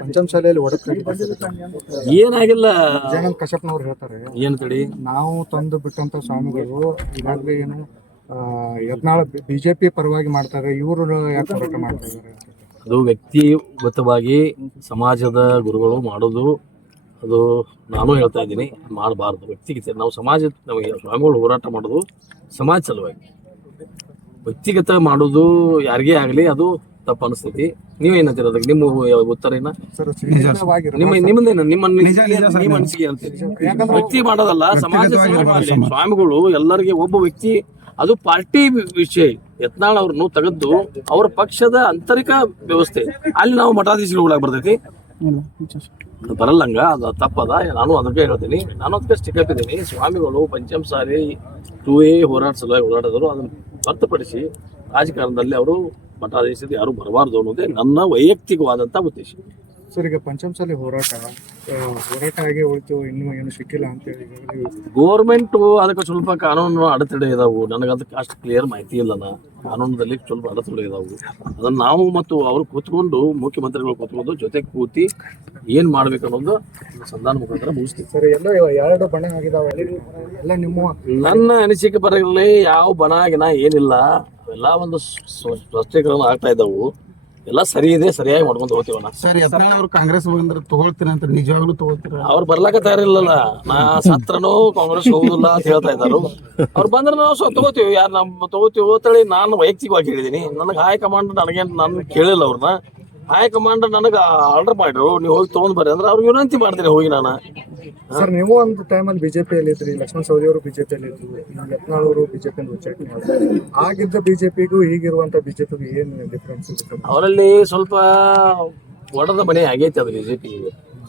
ಪಂಚಮಸಾಲಿಯಲ್ಲಿ ಏನಾಗಿಲ್ಲ. ವಿಜಯಾನಂದ ಕಶ್ಯಪ್ನವ್ರು ಹೇಳ್ತಾರೆ, ಏನ್ ತಡಿ, ನಾವು ತಂದು ಬಿಟ್ಟಂತ ಸ್ವಾಮಿಗಳು ಈಗಾಗಲೇ ಏನು ಯತ್ನಾಳ ಬಿಜೆಪಿ ಪರವಾಗಿ ಮಾಡ್ತಾರೆ, ಇವರು ಯಾಕೆ ಹೋರಾಟ ಮಾಡ್ತಾ ಇದ್ದಾರೆ? ಅದು ವ್ಯಕ್ತಿಗತವಾಗಿ ಸಮಾಜದ ಗುರುಗಳು ಮಾಡೋದು, ಅದು ನಾನು ಹೇಳ್ತಾ ಇದ್ದೀನಿ, ಮಾಡಬಾರ್ದು. ವ್ಯಕ್ತಿಗತ ನಾವು ಸಮಾಜ, ನಮಗೆ ಸ್ವಾಮಿಗಳು ಹೋರಾಟ ಮಾಡೋದು ಸಮಾಜ ಸಲುವಾಗಿ. ವ್ಯಕ್ತಿಗತ ಮಾಡೋದು ಯಾರಿಗೇ ಆಗಲಿ ಅದು ತಪ್ಪು ಅನಿಸ್ತೈತಿ. ನೀವೇನಂತೀರ ಅದಕ್ಕೆ? ನಿಮ್ಮ ಉತ್ತರ ಏನ? ನಿಮ್ಮ ಅನಿಸಿಕೆ ಅಂತೀರಿ. ವ್ಯಕ್ತಿ ಮಾಡೋದಲ್ಲ, ಸಮಾಜ ಸ್ವಾಮಿಗಳು ಎಲ್ಲರಿಗೆ ಒಬ್ಬ ವ್ಯಕ್ತಿ, ಅದು ಪಾರ್ಟಿ ವಿಷಯ. ಯತ್ನಾಳ್ ಅವ್ರನ್ನು ತೆಗೆದು ಅವರ ಪಕ್ಷದ ಆಂತರಿಕ ವ್ಯವಸ್ಥೆ, ಅಲ್ಲಿ ನಾವು ಮಠಾಧೀಶಗಳಾಗಿ ಬರ್ತೈತಿ ಬರಲ್ಲಂಗ, ಅದು ತಪ್ಪದ. ನಾನು ಅದಕ್ಕೆ ಹೇಳ್ತೀನಿ, ನಾನು ಅದಕ್ಕೆ ಸ್ಟಿಕಪ್ ಇದ್ದೀನಿ. ಸ್ವಾಮಿಗಳು ಪಂಚಮಸಾಲಿ 2A ಹೋರಾಟ ಸಲುವಾಗಿ ಹೋರಾಡಿದ್ರು, ಅದನ್ನು ಹೊರತುಪಡಿಸಿ ರಾಜಕಾರಣದಲ್ಲಿ ಅವರು ಮಠಾಧೀಶದ ಯಾರು ಬರಬಾರ್ದು ಅನ್ನೋದೇ ನನ್ನ ವೈಯಕ್ತಿಕವಾದಂಥ ಉದ್ದೇಶ. ಸರ್, ಈಗ ಪಂಚಮಸಾಲಿ ಹೋರಾಟ ಆಗಿ ಉಳಿತು, ಇನ್ನೂ ಏನು ಸಿಕ್ಕಿಲ್ಲ ಅಂತೇಳಿ ಗೋರ್ಮೆಂಟು ಅದಕ್ಕೆ ಸ್ವಲ್ಪ ಕಾನೂನು ಅಡೆತಡೆ ಇದಾವು. ನನಗೆ ಅದಕ್ಕೆ ಅಷ್ಟು ಕ್ಲಿಯರ್ ಮಾಹಿತಿ ಇಲ್ಲ. ಕಾನೂನದಲ್ಲಿ ಸ್ವಲ್ಪ ಅಡೆತಡೆ ಇದಾವು. ಅದನ್ನು ನಾವು ಮತ್ತು ಅವರು ಕೂತ್ಕೊಂಡು, ಮುಖ್ಯಮಂತ್ರಿಗಳು ಕೂತ್ಕೊಂಡು ಜೊತೆಗೆ ಕೂತಿ ಏನು ಮಾಡ್ಬೇಕು ಅನ್ನೋದು ಸಂಧಾನ ಮುಖಾಂತರ ಮುಗಿಸ್ತೀವಿ. ಸರ್, ಎಲ್ಲ 2 ಬಣ ಆಗಿದಾವೆ ಎಲ್ಲ. ನನ್ನ ಅನಿಸಿಕೆ ಬರಲಿ, ಯಾವ ಬಣ ಆಗಿನ ಏನಿಲ್ಲ, ಅವೆಲ್ಲ ಒಂದು ಸ್ಪಷ್ಟೀಕರಣ ಆಗ್ತಾ ಇದ್ದಾವು. ಎಲ್ಲ ಸರಿ ಇದೆ, ಸರಿಯಾಗಿ ಮಾಡ್ಕೊಂಡು ಹೋಗ್ತೀವಣ್ಣ. ಸರ್, ಯತ್ನಾಳ್ ಅವ್ರು ಕಾಂಗ್ರೆಸ್ ಬಂದ್ರೆ ತಗೊಳ್ತೀರ ಅಂತ ನಿಜವಾಗ್ಲೂ ತಗೋತೀರ? ಅವ್ರು ಬರ್ಲಾಕ ತಯಾರಿಲ್ಲಲ್ಲ. ನಾ ಸತ್ರನು ಕಾಂಗ್ರೆಸ್ ಹೋಗುದಿಲ್ಲ ಅಂತ ಹೇಳ್ತಾ ಇದ್ದಾರು. ಅವ್ರು ಬಂದ್ರೆ ನಾವು ತಗೋತೀವಿ. ಯಾರು ನಮ್ಮ ತಗೋತೀವಿ ಅಂತೇಳಿ ನಾನು ವೈಯಕ್ತಿಕವಾಗಿ ಹೇಳಿದ್ದೀನಿ. ನನಗೆ ಹೈಕಮಾಂಡ್ ನಾನು ಕೇಳಿಲ್ಲ. ಅವ್ರನ್ನ ಹೈಕಮಾಂಡ್ ನನಗೆ ಆರ್ಡರ್ ಮಾಡಿದ್ರು, ನೀವು ಹೋಗಿ ತೊಗೊಂಡ್ ಬರ್ರಿ ಅಂದ್ರೆ ಅವ್ರಿಗೆ ವಿನಂತಿ ಮಾಡ್ತೀನಿ ಹೋಗಿ ನಾನು. ಸರ್, ನೀವು ಒಂದು ಟೈಮಲ್ಲಿ ಬಿಜೆಪಿಯಲ್ಲಿ ಇದ್ರಿ, ಲಕ್ಷ್ಮಣ ಸವದಿ ಅವರು ಬಿಜೆಪಿಯಲ್ಲಿ ಇದ್ರು, ಯತ್ನಾಳ್ ಅವರು ಬಿಜೆಪಿಯಿಂದ ಉಚ್ಚಾಟನೆ ಮಾಡ್ತಾರೆ. ಆಗಿದ್ದ ಬಿಜೆಪಿಗೂ ಈಗಿರುವಂತ ಬಿಜೆಪಿಗೂ ಏನು ಡಿಫ್ರೆನ್ಸ್ ಇದೆ? ಅವರಲ್ಲಿ ಸ್ವಲ್ಪ ಒಡೆದ ಮನೆ ಆಗೈತೆ ಅದು ಬಿಜೆಪಿ.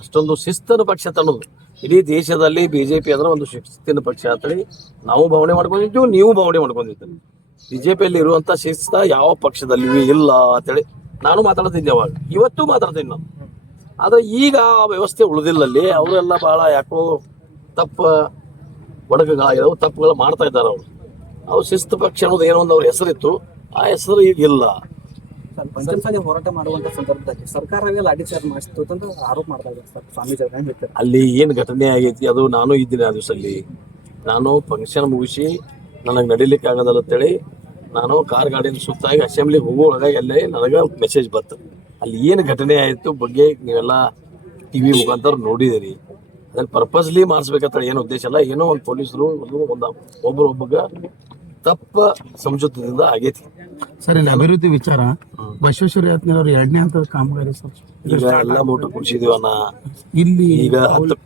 ಅಷ್ಟೊಂದು ಶಿಸ್ತಿನ ಪಕ್ಷ ಅನ್ನೋದು ಇಡೀ ದೇಶದಲ್ಲಿ ಬಿಜೆಪಿ ಅಂದ್ರೆ ಒಂದು ಶಿಸ್ತಿನ ಪಕ್ಷ ಅಂತೇಳಿ ನಾವು ಭಾವನೆ ಮಾಡ್ಕೊಂಡಿದ್ದೀವಿ, ನೀವು ಭಾವನೆ ಮಾಡ್ಕೊಂಡಿದ್ದೀವಿ. ಬಿಜೆಪಿಯಲ್ಲಿ ಇರುವಂತ ಶಿಸ್ತ ಯಾವ ಪಕ್ಷದಲ್ಲಿಯೂ ಇಲ್ಲ ಅಂತೇಳಿ ನಾನು ಮಾತಾಡ್ತಿದ್ದೆ ಅವಾಗ, ಇವತ್ತು ಮಾತಾಡ್ತೀನಿ ನಾನು. ಆದರೆ ಈಗ ಆ ವ್ಯವಸ್ಥೆ ಉಳಿದಿಲ್ಲಲ್ಲಿ. ಅವರೆಲ್ಲ ಭಾಳ ಯಾಕೋ ಒಡಕುಗಳಾಗಿದ್ದಾವೆ, ತಪ್ಪುಗಳು ಮಾಡ್ತಾ ಇದ್ದಾರೆ ಅವರು. ಅವ್ರು ಶಿಸ್ತು ಪಕ್ಷ ಅನ್ನೋದು ಏನೋ ಒಂದು ಅವ್ರ ಹೆಸರಿತ್ತು, ಆ ಹೆಸರು ಈಗ ಇಲ್ಲ. ಪಂಚಮಸಾಲಿ ಹೋರಾಟ ಮಾಡುವಂತ ಸಂದರ್ಭದಲ್ಲಿ ಸರ್ಕಾರವೇ ಲಾಠಿಚಾರ್ಜ್ ಮಾಡಿಸ್ತು ಅಂತ ಆರೋಪ ಮಾಡ್ತಾ ಇದ್ದಾರೆ ಸರ್ ಸ್ವಾಮೀಜಿ. ಅಲ್ಲಿ ಏನು ಘಟನೆ ಆಗೈತಿ ಅದು ನಾನು ಇದ್ದೀನಿ. ಆ ದಿವಸಲ್ಲಿ ನಾನು ಫಂಕ್ಷನ್ ಮುಗಿಸಿ ನನಗೆ ನಡಿಲಿಕ್ಕೆ ಆಗೋದಲ್ಲ ಅಂತೇಳಿ ನಾನು ಕಾರ್ ಗಾಡಿನ ಸುತ್ತಾಗಿ ಅಸೆಂಬ್ಲಿಗೆ ಹೋಗುವಾಗ ಅಲ್ಲೇ ನನಗೆ ಮೆಸೇಜ್ ಬಂತು. ಅಲ್ಲಿ ಏನು ಘಟನೆ ಆಯಿತು ಬಗ್ಗೆ ನೀವೆಲ್ಲ TV ಮುಖಾಂತರ ನೋಡಿದಿರಿ. ಅದ್ರಲ್ಲಿ ಪರ್ಪಸ್ಲಿ ಮಾಡಿಸ್ಬೇಕಂತ ಏನು ಉದ್ದೇಶ ಅಲ್ಲ. ಏನೋ ಒಂದು ಪೊಲೀಸರು ಒಬ್ಬೊಬ್ಬಗ ತಪ್ಪ ಸಮಜೂತದಿಂದ ಆಗೈತಿ. ಸರ್, ಇಲ್ಲಿ ಅಭಿವೃದ್ಧಿ ವಿಚಾರ ಬಸವೇಶ್ವರ ಯತ್ನಾಳ್ ಅವರು 2ನೇ ಹಂತದ ಕಾಮಗಾರಿ ಸರ್ ಈಗ ಎಲ್ಲ ಮೂಟ ಕುಡಿಸಿದೀವನ್ನ. ಇಲ್ಲಿ ಈಗ 10